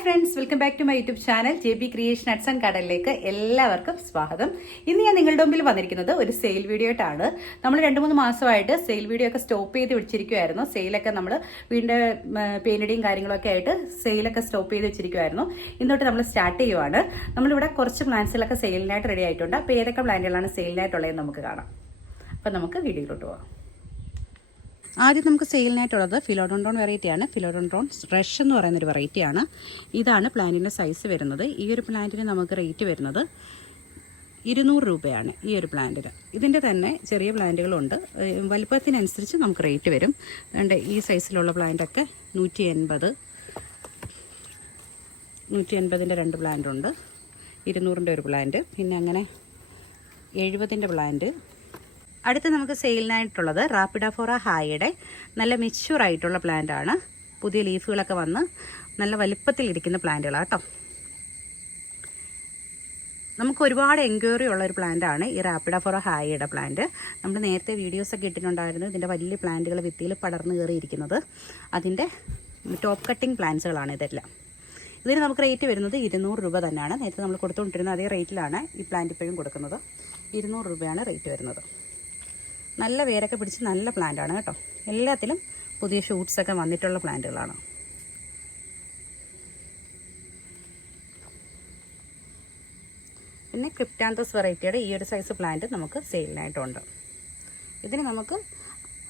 Hi friends, welcome back to my YouTube channel JB creation arts and ഗാർഡനിലേക്ക് എല്ലാവർക്കും സ്വാഗതം. ഇന്ന് ഞാൻ നിങ്ങളുടെ മുമ്പിൽ വന്നിരിക്കുന്നത് ഒരു സെയിൽ വീഡിയോ ആയിട്ടാണ്. നമ്മൾ 2-3 മാസമായിട്ട് സെയിൽ വീഡിയോ ഒക്കെ സ്റ്റോപ്പ് ചെയ്ത് വെച്ചിരിക്കുമായിരുന്നു. സെയിലൊക്കെ നമ്മൾ വീടിൻ്റെ പെയിന്റടിയും കാര്യങ്ങളൊക്കെ ആയിട്ട് സെയിലൊക്കെ സ്റ്റോപ്പ് ചെയ്ത് വെച്ചിരിക്കുമായിരുന്നു. ഇന്നോട്ട് നമ്മൾ സ്റ്റാർട്ട് ചെയ്യുവാണ്. നമ്മളിവിടെ കുറച്ച് പ്ലാന്റ്സുകളൊക്കെ സെയിലിനായിട്ട് റെഡി ആയിട്ടുണ്ട്. അപ്പോൾ ഏതൊക്കെ പ്ലാന്റുകളാണ് സെയിലിനായിട്ടുള്ളതെന്ന് നമുക്ക് കാണാം. അപ്പോൾ നമുക്ക് വീഡിയോയിലോട്ട് പോകാം. ആദ്യം നമുക്ക് സെയിലിനായിട്ടുള്ളത് ഫിലോഡോൺഡ്രോൺ വെറൈറ്റിയാണ്. ഫിലോഡോൺഡ്രോൺ റഷ് എന്ന് പറയുന്നൊരു വെറൈറ്റിയാണ്. ഇതാണ് പ്ലാന്റിൻ്റെ സൈസ് വരുന്നത്. ഈ ഒരു പ്ലാന്റിന് നമുക്ക് റേറ്റ് വരുന്നത് 200 രൂപയാണ്. ഈ ഒരു പ്ലാന്റിന് ഇതിൻ്റെ തന്നെ ചെറിയ പ്ലാന്റുകളുണ്ട്. വലുപ്പത്തിനനുസരിച്ച് നമുക്ക് റേറ്റ് വരും. അതുകൊണ്ട് ഈ സൈസിലുള്ള പ്ലാന്റൊക്കെ 180-180ൻ്റെ 2 പ്ലാന്റ് ഉണ്ട്. 200ൻ്റെ ഒരു പ്ലാന്റ്, പിന്നെ അങ്ങനെ 70ൻ്റെ പ്ലാന്റ്. അടുത്ത് നമുക്ക് സെയിലിനായിട്ടുള്ളത് റാപ്പിഡോഫോറ ഹായുടെ നല്ല മെച്യൂർ ആയിട്ടുള്ള പ്ലാന്റ് ആണ്. പുതിയ ലീഫുകളൊക്കെ വന്ന് നല്ല വലുപ്പത്തിലിരിക്കുന്ന പ്ലാന്റുകളാണ് കേട്ടോ. നമുക്ക് ഒരുപാട് എൻക്വയറി ഉള്ള ഒരു പ്ലാന്റ് ആണ് ഈ റാപ്പിഡോഫോറ ഹായുടെ പ്ലാന്റ്. നമ്മൾ നേരത്തെ വീഡിയോസൊക്കെ ഇട്ടിട്ടുണ്ടായിരുന്നു. ഇതിൻ്റെ വലിയ പ്ലാന്റുകൾ ഭിത്തിയിൽ പടർന്നു കയറിയിരിക്കുന്നത്. അതിൻ്റെ ടോപ്പ് കട്ടിങ് പ്ലാന്റ്സുകളാണ് ഇതെല്ലാം. ഇതിന് നമുക്ക് റേറ്റ് വരുന്നത് 200 രൂപ തന്നെയാണ്. നേരത്തെ നമ്മൾ കൊടുത്തുകൊണ്ടിരുന്ന അതേ റേറ്റിലാണ് ഈ പ്ലാന്റ് ഇപ്പോഴും കൊടുക്കുന്നത്. 200 രൂപയാണ് റേറ്റ് വരുന്നത്. നല്ല വേരൊക്കെ പിടിച്ച് നല്ല പ്ലാന്റാണ് കേട്ടോ. എല്ലാത്തിലും പുതിയ ഷൂട്ട്സൊക്കെ വന്നിട്ടുള്ള പ്ലാന്റുകളാണ്. പിന്നെ ക്രിപ്റ്റാന്തസ് വെറൈറ്റിയുടെ ഈ ഒരു സൈസ് പ്ലാന്റ് നമുക്ക് സെയിലിനായിട്ടുണ്ട്. ഇതിന് നമുക്ക്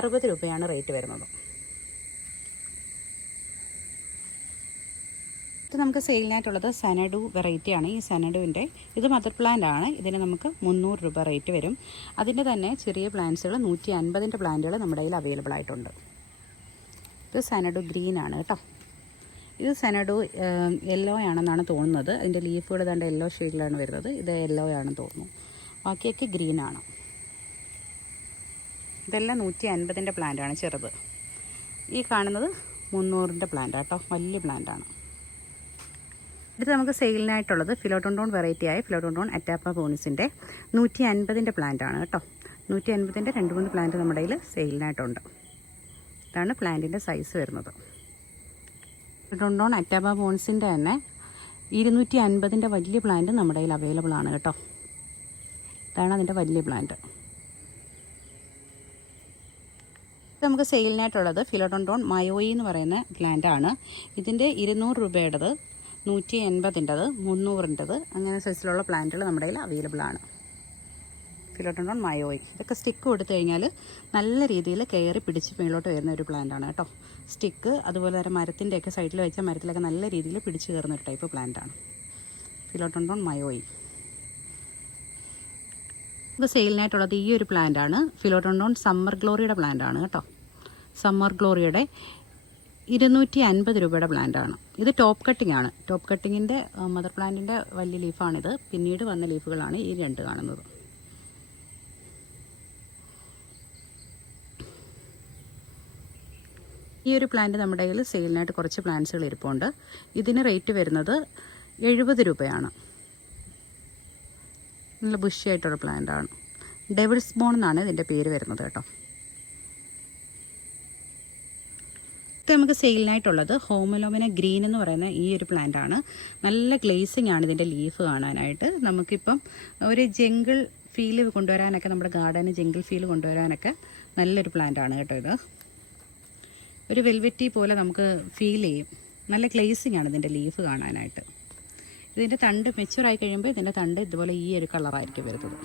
60 രൂപയാണ് റേറ്റ് വരുന്നത്. ഇത് നമുക്ക് സെയിലിനായിട്ടുള്ളത് സനഡു വെറൈറ്റിയാണ്. ഈ സനഡുവിൻ്റെ ഇത് മദർ പ്ലാന്റ് ആണ്. ഇതിന് നമുക്ക് 300 രൂപ റേറ്റ് വരും. അതിൻ്റെ തന്നെ ചെറിയ പ്ലാന്റ്സുകൾ 150ൻ്റെ പ്ലാന്റുകൾ നമ്മുടെ കയ്യിൽ അവൈലബിൾ ആയിട്ടുണ്ട്. ഇത് സനഡു ഗ്രീൻ ആണ് കേട്ടോ. ഇത് സനഡു യെല്ലോ ആണെന്നാണ് തോന്നുന്നത്. അതിൻ്റെ ലീഫുകൾ ദാണ്ട് യെല്ലോ ഷെയ്ഡിലാണ് വരുന്നത്. ഇത് യെല്ലോ ആണെന്ന് തോന്നുന്നു. ബാക്കിയൊക്കെ ഗ്രീനാണ്. ഇതെല്ലാം 150ൻ്റെ പ്ലാന്റാണ് ചെറുത്. ഈ കാണുന്നത് 300ൻ്റെ പ്ലാന്റ് കേട്ടോ. വലിയ പ്ലാന്റാണ്. ഇത് നമുക്ക് സെയിലിനായിട്ടുള്ളത് ഫിലോഡോൺഡ്രോൺ വെറൈറ്റിയായ ഫിലോഡോൺഡ്രോൺ അറ്റാപ്പ ബോണിസിൻ്റെ 150ൻ്റെ പ്ലാന്റ് ആണ് കേട്ടോ. 150ൻ്റെ 2-3 പ്ലാന്റ് നമ്മുടെ കയ്യിൽ സെയിലിനായിട്ടുണ്ട്. ഇതാണ് പ്ലാന്റിൻ്റെ സൈസ് വരുന്നത്. ഫിലോഡോൺഡ്രോൺ അറ്റാപ്പ ബോണിസിൻ്റെ തന്നെ 250ൻ്റെ വലിയ പ്ലാന്റ് നമ്മുടെ കയ്യിൽ അവൈലബിൾ ആണ് കേട്ടോ. ഇതാണ് അതിൻ്റെ വലിയ പ്ലാന്റ്. നമുക്ക് സെയിലിനായിട്ടുള്ളത് ഫിലോഡോൺഡ്രോൺ മയോയി എന്ന് പറയുന്ന പ്ലാന്റ് ആണ്. ഇതിൻ്റെ 200 രൂപയുടേത്, 180ൻ്റെത്, 300ൻ്റെത്, അങ്ങനെ സൈസിലുള്ള പ്ലാന്റുകൾ നമ്മുടെ കയ്യിൽ അവൈലബിൾ ആണ്. ഫിലോഡോൺഡ്രോൺ മയോയി ഇതൊക്കെ സ്റ്റിക്ക് കൊടുത്തു കഴിഞ്ഞാൽ നല്ല രീതിയിൽ കയറി പിടിച്ച് മേലോട്ട് വരുന്ന ഒരു പ്ലാന്റാണ് കേട്ടോ. സ്റ്റിക്ക് അതുപോലെ തന്നെ മരത്തിൻ്റെയൊക്കെ സൈഡിൽ വെച്ച മരത്തിലൊക്കെ നല്ല രീതിയിൽ പിടിച്ച് കയറുന്ന ഒരു ടൈപ്പ് പ്ലാന്റാണ് ഫിലോഡോൺഡ്രോൺ മയോയി. ഇത് സെയിലിനായിട്ടുള്ളത് ഈ ഒരു പ്ലാന്റാണ്. ഫിലോഡോൺഡ്രോൺ സമ്മർ ഗ്ലോറിയുടെ പ്ലാന്റാണ് കേട്ടോ. സമ്മർ ഗ്ലോറിയുടെ 250 രൂപയുടെ പ്ലാന്റാണ്. ഇത് ടോപ്പ് കട്ടിംഗ് ആണ്. ടോപ്പ് കട്ടിങ്ങിൻ്റെ മദർ പ്ലാന്റിൻ്റെ വലിയ ലീഫാണിത്. പിന്നീട് വന്ന ലീഫുകളാണ് ഈ 2 കാണുന്നത്. ഈ ഒരു പ്ലാന്റ് നമ്മുടെ കയ്യിൽ സെയിലിനായിട്ട് കുറച്ച് പ്ലാന്റ്സുകൾ ഇരിപ്പുണ്ട്. ഇതിന് റേറ്റ് വരുന്നത് 70 രൂപയാണ്. നല്ല ബുഷിയായിട്ടുള്ള പ്ലാന്റാണ്. ഡെവിൾസ് ബോൺ എന്നാണ് ഇതിൻ്റെ പേര് വരുന്നത് കേട്ടോ. നമുക്ക് സെയിലിനായിട്ടുള്ളത് ഹോമലോമിന ഗ്രീൻ എന്ന് പറയുന്ന ഈ ഒരു പ്ലാന്റ് ആണ്. നല്ല ഗ്ലേസിംഗ് ആണ് ഇതിൻ്റെ ലീഫ് കാണാനായിട്ട്. നമുക്കിപ്പം ഒരു ജംഗിൾ ഫീല് കൊണ്ടുവരാനൊക്കെ, നമ്മുടെ ഗാർഡന് ജംഗിൾ ഫീൽ കൊണ്ടുവരാനൊക്കെ നല്ലൊരു പ്ലാന്റ് ആണ് കേട്ടോ. ഇത് ഒരു വെൽവെറ്റി പോലെ നമുക്ക് ഫീൽ ചെയ്യും. നല്ല ഗ്ലേസിംഗ് ആണ് ഇതിൻ്റെ ലീഫ് കാണാനായിട്ട്. ഇതിൻ്റെ തണ്ട് മെച്യൂറായി കഴിയുമ്പോൾ ഇതിൻ്റെ തണ്ട് ഇതുപോലെ ഈ ഒരു കളറായിരിക്കും വരുന്നത്.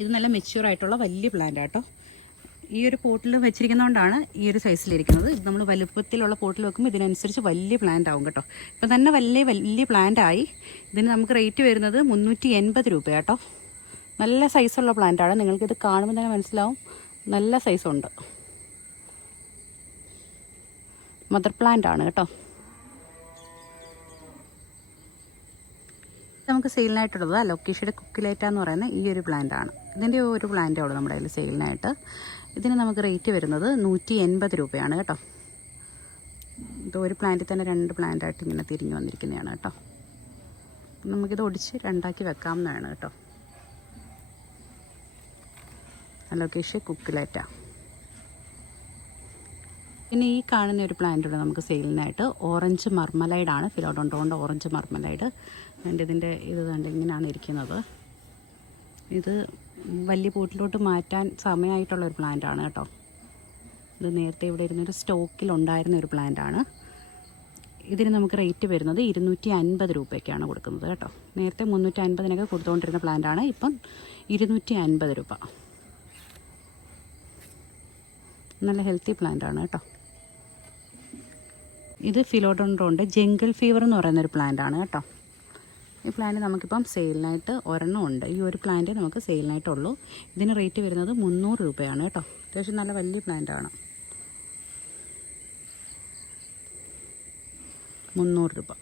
ഇത് നല്ല മെച്യൂറായിട്ടുള്ള വലിയ പ്ലാന്റ് ആട്ടോ. ഈ ഒരു പോട്ടിൽ വെച്ചിരിക്കുന്നതുകൊണ്ടാണ് ഈ ഒരു സൈസിലിരിക്കുന്നത്. ഇത് നമ്മൾ വലുപ്പത്തിലുള്ള പോട്ടിൽ വെക്കുമ്പോൾ ഇതിനനുസരിച്ച് വലിയ പ്ലാന്റ് ആവും കേട്ടോ. ഇപ്പം തന്നെ വലിയ പ്ലാന്റ് ആയി. ഇതിന് നമുക്ക് റേറ്റ് വരുന്നത് 380 രൂപ കേട്ടോ. നല്ല സൈസുള്ള പ്ലാന്റാണ്. നിങ്ങൾക്കിത് കാണുമ്പോൾ തന്നെ മനസ്സിലാവും നല്ല സൈസുണ്ട്. മദർ പ്ലാന്റ് ആണ് കേട്ടോ. നമുക്ക് സെയിലിനായിട്ടുള്ളത് ലൊക്കേഷയുടെ കുക്കിലേറ്റ എന്ന് പറയുന്ന ഈ ഒരു പ്ലാന്റ് ആണ്. ഇതിൻ്റെ ഒരു പ്ലാന്റേ ഉള്ളൂ നമ്മുടെ കയ്യിൽ സെയിലിനായിട്ട്. ഇതിന് നമുക്ക് റേറ്റ് വരുന്നത് 180 രൂപയാണ് കേട്ടോ. ഇത് ഒരു പ്ലാന്റിൽ തന്നെ 2 പ്ലാന്റായിട്ട് ഇങ്ങനെ തിരിഞ്ഞു വന്നിരിക്കുന്നതാണ് കേട്ടോ. നമുക്കിത് ഒടിച്ച് 2ആക്കി വെക്കാവുന്നതാണ് കേട്ടോ. ലൊക്കേഷ്യ കുക്കിലേറ്റ. പിന്നെ ഈ കാണുന്ന ഒരു പ്ലാന്റ് ഉണ്ട് നമുക്ക് സെയിലിനായിട്ട്. ഓറഞ്ച് മർമലൈഡാണ്, ഫിലോഡോണ്ടോണിൻ്റെ ഓറഞ്ച് മർമലൈഡ്. ആൻഡ് ഇതിൻ്റെ ഇത് കണ്ട് ഇങ്ങനെയാണ് ഇരിക്കുന്നത്. ഇത് വലിയ പൂട്ടിലോട്ട് മാറ്റാൻ സമയമായിട്ടുള്ളൊരു പ്ലാന്റാണ് കേട്ടോ. ഇത് നേരത്തെ ഇവിടെ ഇരുന്നൊരു സ്റ്റോക്കിലുണ്ടായിരുന്ന ഒരു പ്ലാന്റാണ്. ഇതിന് നമുക്ക് റേറ്റ് വരുന്നത് 250 രൂപയ്ക്കാണ് കൊടുക്കുന്നത് കേട്ടോ. നേരത്തെ 350 കൊടുത്തുകൊണ്ടിരുന്ന പ്ലാന്റാണ്, ഇപ്പം 250 രൂപ. നല്ല ഹെൽത്തി പ്ലാന്റാണ് കേട്ടോ. ഇത് ഫിലോഡോണ്ടോണിൻ്റെ ജംഗിൾ ഫീവർ എന്ന് പറയുന്നൊരു പ്ലാന്റാണ് കേട്ടോ. ഈ പ്ലാന്റ് നമുക്കിപ്പം സെയിലിനായിട്ട് ഒരെണ്ണം ഉണ്ട്. ഈ ഒരു പ്ലാന്റ് നമുക്ക് സെയിലിനായിട്ടുള്ളൂ. ഇതിന് റേറ്റ് വരുന്നത് 300 രൂപയാണ് കേട്ടോ. അത്യാവശ്യം നല്ല വലിയ പ്ലാന്റാണ്. 300 രൂപ.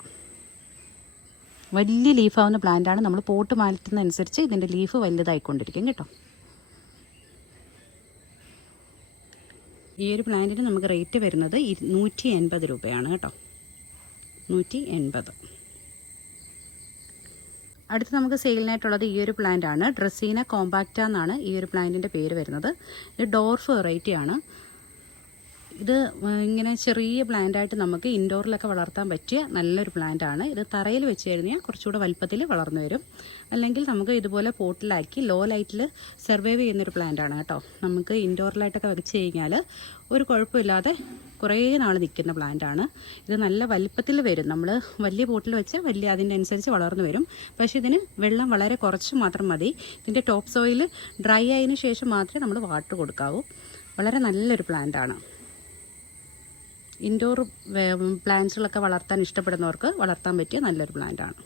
വലിയ ലീഫാവുന്ന പ്ലാന്റാണ്. നമ്മൾ പോട്ട് മാറ്റുന്നതനുസരിച്ച് ഇതിൻ്റെ ലീഫ് വലുതായിക്കൊണ്ടിരിക്കും കേട്ടോ. ഈ ഒരു പ്ലാന്റിന് നമുക്ക് റേറ്റ് വരുന്നത് 180 രൂപയാണ് കേട്ടോ. 180. അടുത്ത് നമുക്ക് സെയിലിനായിട്ടുള്ളത് ഈ ഒരു പ്ലാന്റാണ്. ഡ്രസീന കോമ്പാക്റ്റ എന്നാണ് ഈ ഒരു പ്ലാന്റിൻ്റെ പേര് വരുന്നത്. ഇത് ഡോർഫ് വെറൈറ്റിയാണ്. ഇത് ഇങ്ങനെ ചെറിയ പ്ലാന്റായിട്ട് നമുക്ക് ഇൻഡോറിലൊക്കെ വളർത്താൻ പറ്റിയ നല്ലൊരു പ്ലാന്റാണ്. ഇത് തറയിൽ വെച്ച് കഴിഞ്ഞാൽ കുറച്ചുകൂടെ വലുപ്പത്തിൽ വളർന്നു വരും. അല്ലെങ്കിൽ നമുക്ക് ഇതുപോലെ പോട്ടിലാക്കി ലോ ലൈറ്റിൽ സർവൈവ് ചെയ്യുന്നൊരു പ്ലാന്റാണ് കേട്ടോ. നമുക്ക് ഇൻഡോറിലായിട്ടൊക്കെ വെച്ച് കഴിഞ്ഞാൽ ഒരു കുഴപ്പമില്ലാതെ കുറേ നാൾ നിൽക്കുന്ന പ്ലാന്റാണ്. ഇത് നല്ല വലുപ്പത്തിൽ വരും. നമ്മൾ വലിയ പോട്ടിൽ വെച്ചാൽ അതിൻ്റെ അനുസരിച്ച് വളർന്നു വരും. പക്ഷേ ഇതിന് വെള്ളം വളരെ കുറച്ച് മാത്രം മതി. ഇതിൻ്റെ ടോപ്പ് സോയിൽ ഡ്രൈ ആയതിനു ശേഷം മാത്രമേ നമ്മൾ വാട്ടർ കൊടുക്കാവൂ. വളരെ നല്ലൊരു പ്ലാന്റാണ്. ഇൻഡോർ പ്ലാന്റ്സുകളൊക്കെ വളർത്താൻ ഇഷ്ടപ്പെടുന്നവർക്ക് വളർത്താൻ പറ്റിയ നല്ലൊരു പ്ലാന്റാണ്.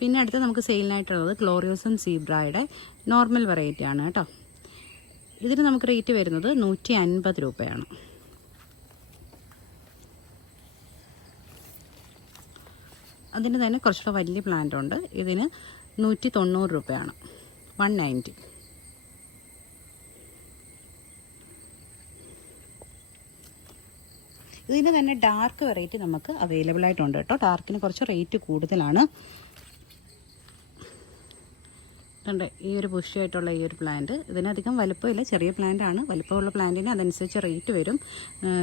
പിന്നെ അടുത്ത് നമുക്ക് സെയിലിനായിട്ടുള്ളത് ഗ്ലോറിയോസം സീബ്രയുടെ നോർമൽ വെറൈറ്റിയാണ് കേട്ടോ. ഇതിന് നമുക്ക് റേറ്റ് വരുന്നത് 150 രൂപയാണ്. അതിന് തന്നെ കുറച്ചുകൂടെ വലിയ പ്ലാന്റ് ഉണ്ട്. ഇതിന് 190 രൂപയാണ്. 190. ഇതിന് തന്നെ ഡാർക്ക് വെറൈറ്റി നമുക്ക് അവൈലബിൾ ആയിട്ടുണ്ട് കേട്ടോ. ഡാർക്കിന് കുറച്ച് റേറ്റ് കൂടുതലാണ്. ഉണ്ട് ഈ ഒരു ബുഷിയായിട്ടുള്ള ഈ ഒരു പ്ലാന്റ്. ഇതിനധികം വലുപ്പമില്ല, ചെറിയ പ്ലാന്റാണ്. വലുപ്പമുള്ള പ്ലാന്റിന് അതനുസരിച്ച് റേറ്റ് വരും.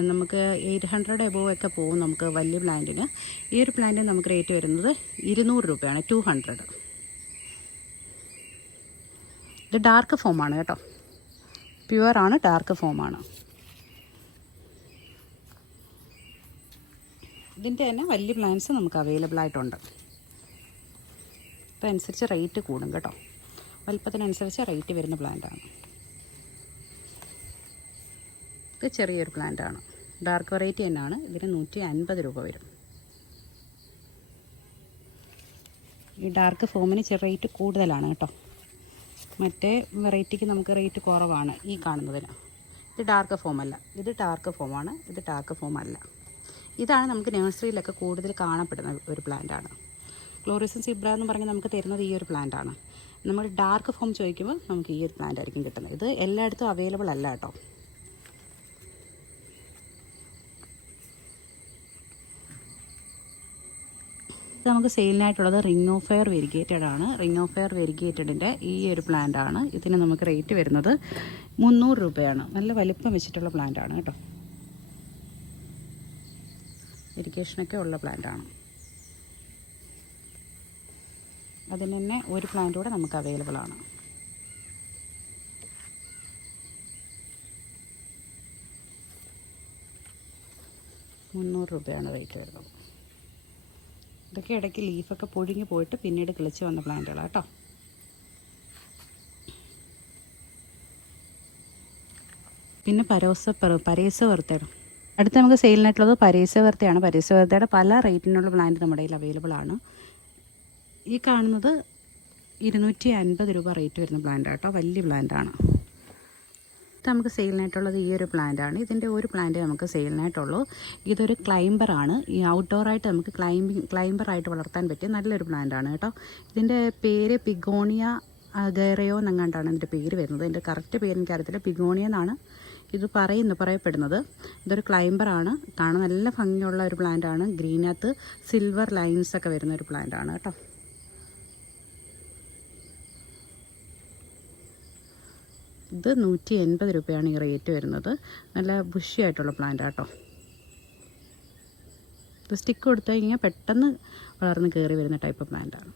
നമുക്ക് 800 എബോവ് ഒക്കെ പോകും നമുക്ക് വലിയ പ്ലാന്റിന്. ഈ ഒരു പ്ലാന്റിന് നമുക്ക് റേറ്റ് വരുന്നത് 200 രൂപയാണ്. 200. ഇത് ഡാർക്ക് ഫോമാണ് കേട്ടോ. പ്യുവറാണ്, ഡാർക്ക് ഫോമാണ്. ഇതിൻ്റെ തന്നെ വലിയ പ്ലാന്റ്സ് നമുക്ക് അവൈലബിൾ ആയിട്ടുണ്ട്. അതനുസരിച്ച് റേറ്റ് കൂടും കേട്ടോ. വലുപ്പത്തിനനുസരിച്ച് റേറ്റ് വരുന്ന പ്ലാന്റാണ്. ഇത് ചെറിയൊരു പ്ലാന്റാണ്, ഡാർക്ക് വെറൈറ്റി തന്നെയാണ്. ഇതിന് 150 രൂപ വരും. ഈ ഡാർക്ക് ഫോമിന് ചെറിയ റേറ്റ് കൂടുതലാണ് കേട്ടോ. മറ്റേ വെറൈറ്റിക്ക് നമുക്ക് റേറ്റ് കുറവാണ് ഈ കാണുന്നതിന്. ഇത് ഡാർക്ക് ഫോമല്ല, ഇത് ഡാർക്ക് ഫോമാണ്. ഇത് ഡാർക്ക് ഫോം അല്ല. ഇതാണ് നമുക്ക് നഴ്സറിയിലൊക്കെ കൂടുതൽ കാണപ്പെടുന്ന ഒരു പ്ലാന്റാണ്. ഗ്ലോറിയോസം സീബ്ര എന്ന് പറഞ്ഞ് നമുക്ക് തരുന്നത് ഈ ഒരു പ്ലാന്റാണ്. നമ്മൾ ഡാർക്ക് ഫോം ചോദിക്കുമ്പോൾ നമുക്ക് ഈ ഒരു പ്ലാന്റ് ആയിരിക്കും കിട്ടുന്നത്. ഇത് എല്ലായിടത്തും അവൈലബിൾ അല്ല കേട്ടോ. ഇത് നമുക്ക് സെയിലിനായിട്ടുള്ളത് റിംഗ് ഓഫ് ഫയർ വെരിഗേറ്റഡ് ആണ്. റിംഗ് ഓഫ് ഫയർ വെരിഗേറ്റഡിൻ്റെ ഈ ഒരു പ്ലാന്റ് ആണ്. ഇതിന് നമുക്ക് റേറ്റ് വരുന്നത് 300 രൂപയാണ്. നല്ല വലിപ്പം വെച്ചിട്ടുള്ള പ്ലാന്റ് ആണ് കേട്ടോ. ഇറിഗേഷനൊക്കെ ഉള്ള പ്ലാന്റ് ആണ്. അതിന് തന്നെ ഒരു പ്ലാന്റ് കൂടെ നമുക്ക് അവൈലബിൾ ആണ്. രൂപയാണ് റേറ്റ് വരുന്നത്. ഇതൊക്കെ ഇടയ്ക്ക് ലീഫൊക്കെ പൊഴിഞ്ഞ് പോയിട്ട് പിന്നീട് കിളിച്ച് വന്ന പ്ലാന്റുകളാണ് കേട്ടോ. പിന്നെ പരേസ വെർത്തയുടെ അടുത്ത് നമുക്ക് സെയിലിനായിട്ടുള്ളത് പരേസ വെർത്തയാണ്. പരേസ വെർത്തയുടെ പല റേറ്റിനുള്ള പ്ലാന്റ് നമ്മുടെ കയ്യിൽ അവൈലബിൾ ആണ്. ഈ കാണുന്നത് 250 രൂപ റേറ്റ് വരുന്ന പ്ലാന്റ് കേട്ടോ. വലിയ പ്ലാന്റാണ്. ഇത് നമുക്ക് സെയിലിനായിട്ടുള്ളത് ഈ ഒരു പ്ലാന്റാണ്. ഇതിൻ്റെ ഒരു പ്ലാന്റ് നമുക്ക് സെയിലിനായിട്ടുള്ളൂ. ഇതൊരു ക്ലൈംബറാണ്. ഈ ഔട്ട്ഡോറായിട്ട് നമുക്ക് ക്ലൈംബറായിട്ട് വളർത്താൻ പറ്റിയ നല്ലൊരു പ്ലാന്റാണ് കേട്ടോ. ഇതിൻ്റെ പേര് പിഗോണിയ ഗൈറയോ എന്നങ്ങാണ്ടാണ് ഇതിൻ്റെ പേര് വരുന്നത്. ഇതിൻ്റെ കറക്റ്റ് പേര് എനിക്കറിയത്തില്ല. പിഗോണിയ എന്നാണ് ഇത് പറയപ്പെടുന്നത്. ഇതൊരു ക്ലൈംബറാണ്. കാണാൻ നല്ല ഭംഗിയുള്ള ഒരു പ്ലാന്റാണ്. ഗ്രീനകത്ത് സിൽവർ ലൈൻസൊക്കെ വരുന്ന ഒരു പ്ലാന്റാണ് കേട്ടോ. ഇത് 180 രൂപയാണ് ഈ റേറ്റ് വരുന്നത്. നല്ല ബുഷിയായിട്ടുള്ള പ്ലാന്റ് ആട്ടോ. ഇത് സ്റ്റിക്ക് കൊടുത്തു കഴിഞ്ഞാൽ പെട്ടെന്ന് വളർന്ന് കയറി വരുന്ന ടൈപ്പ് പ്ലാന്റാണ്.